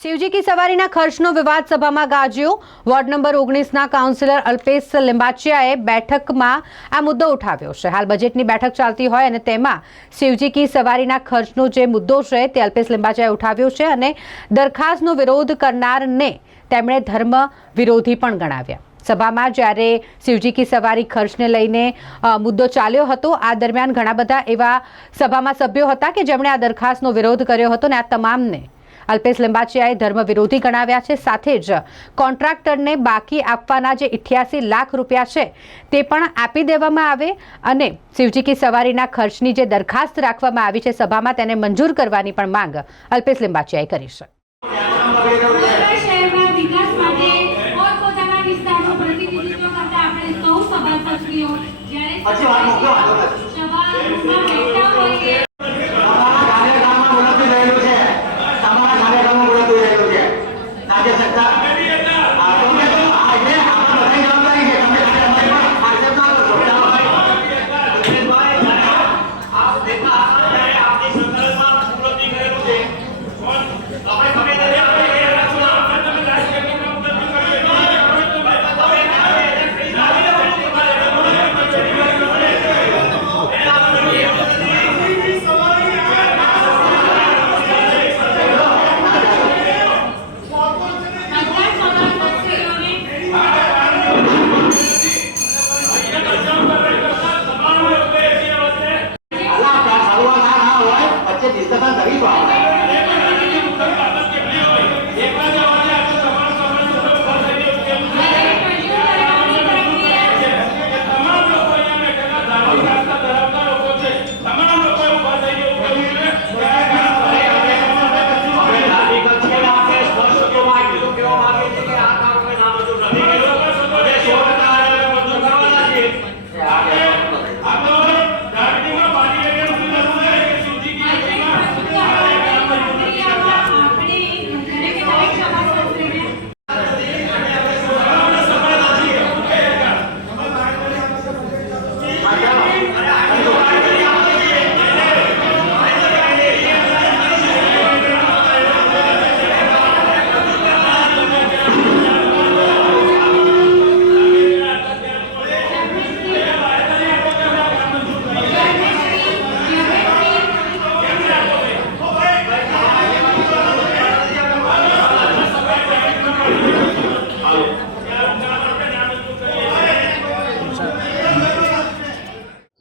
शिवजी की सवारी खर्चनो विवाद सभा में गाज्यो। वॉर्ड नंबर 19 काउंसिलर अल्पेश लिंबाचियाए बैठक में आ मुद्दो उठाव्यो छे। हाल बजेटनी बैठक चालती होय अने तेमां शिवजी की सवारी खर्चनो जे मुद्दो छे ते अल्पेश लिंबाचियाए उठाव्यो छे अने दरखास्तनो विरोध करनारने तेमणे धर्म विरोधी पण गणाव्या। सभा में ज्यारे शिवजी की सवारी खर्च ने लईने मुद्दो चाल्यो हतो, आ दरमियान घणा बधा एवा सभा में सभ्यो हता के जेमणे आ दरखास्तनो विरोध कर्यो हतो ने आ तमामने अल्पेश लिंबाचियाए धर्म विरोधी गणाव्या छे। साथे ज कॉन्ट्राक्टरने बाकी आपवाना जे 88 लाख रूपिया छे ते पण आपी देवामां आवे अने शिवजी की सवारीना खर्चनी जे दरखास्त राखवामां आवी छे सभामां तेने मंजूर करवानी पण मांग अल्पेश लिंबाचियाए करी छे।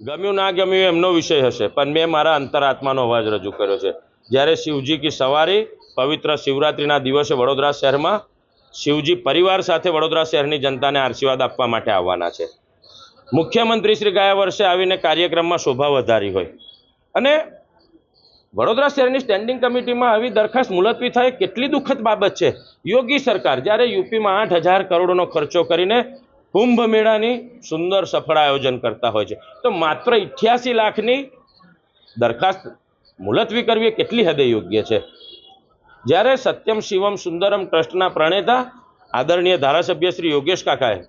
गम्યું ना गम्યું एमनो विषय हशे, पण मैं मारा अंतरात्मानो अवाज रजू कर्यो छे। ज्यारे शिवजी की सवारी पवित्र शिवरात्रिना दिवसे वडोदरा शहर में शिवजी परिवार साथे वडोदरा शहरनी जनताने आशीर्वाद आपवा माटे आववाना छे। मुख्यमंत्री श्री ગયા વર્ષે આવીને કાર્યક્રમમાં શોભા વધારી હોય અને વડોદરા શહેરની સ્ટેન્ડિંગ કમિટીમાં આવી દરખાસ્ત મુલતવી થાય કેટલી દુઃખદ બાબત છે। યોગી સરકાર જ્યારે યુપીમાં 8,000 કરોડનો ખર્ચો કરીને કુંભ મેળાની સુંદર સફળ આયોજન કરતા હોય છે, તો માત્ર 88 લાખની દરખાસ્ત મુલતવી કરવી કેટલી હદે યોગ્ય છે। જ્યારે સત્યમ શિવમ સુંદરમ ટ્રસ્ટના પ્રણેતા આદરણીય ધારાસભ્ય શ્રી યોગેશ કાકાએ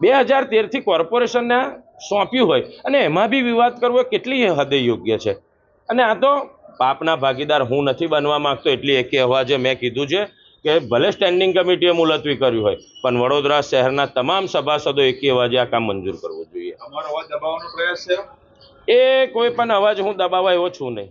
2013 થી કોર્પોરેશનને સોંપ્યું હોય અને એમાં બી વિવાદ કરવો કેટલી હદે યોગ્ય છે। અને આ તો પાપના ભાગીદાર હું નથી બનવા માંગતો એટલી એકે અવાજે મેં કીધું છે કે ભલે સ્ટેન્ડિંગ કમિટીએ મુલતવી કર્યું હોય પણ વડોદરા શહેરના તમામ સભાસદો એકી અવાજે આ કામ મંજૂર કરવું જોઈએ। અમારો અવાજ દબાવવાનો પ્રયાસ છે એ કોઈ પણ અવાજ હું દબાવવા એવો છું નહીં।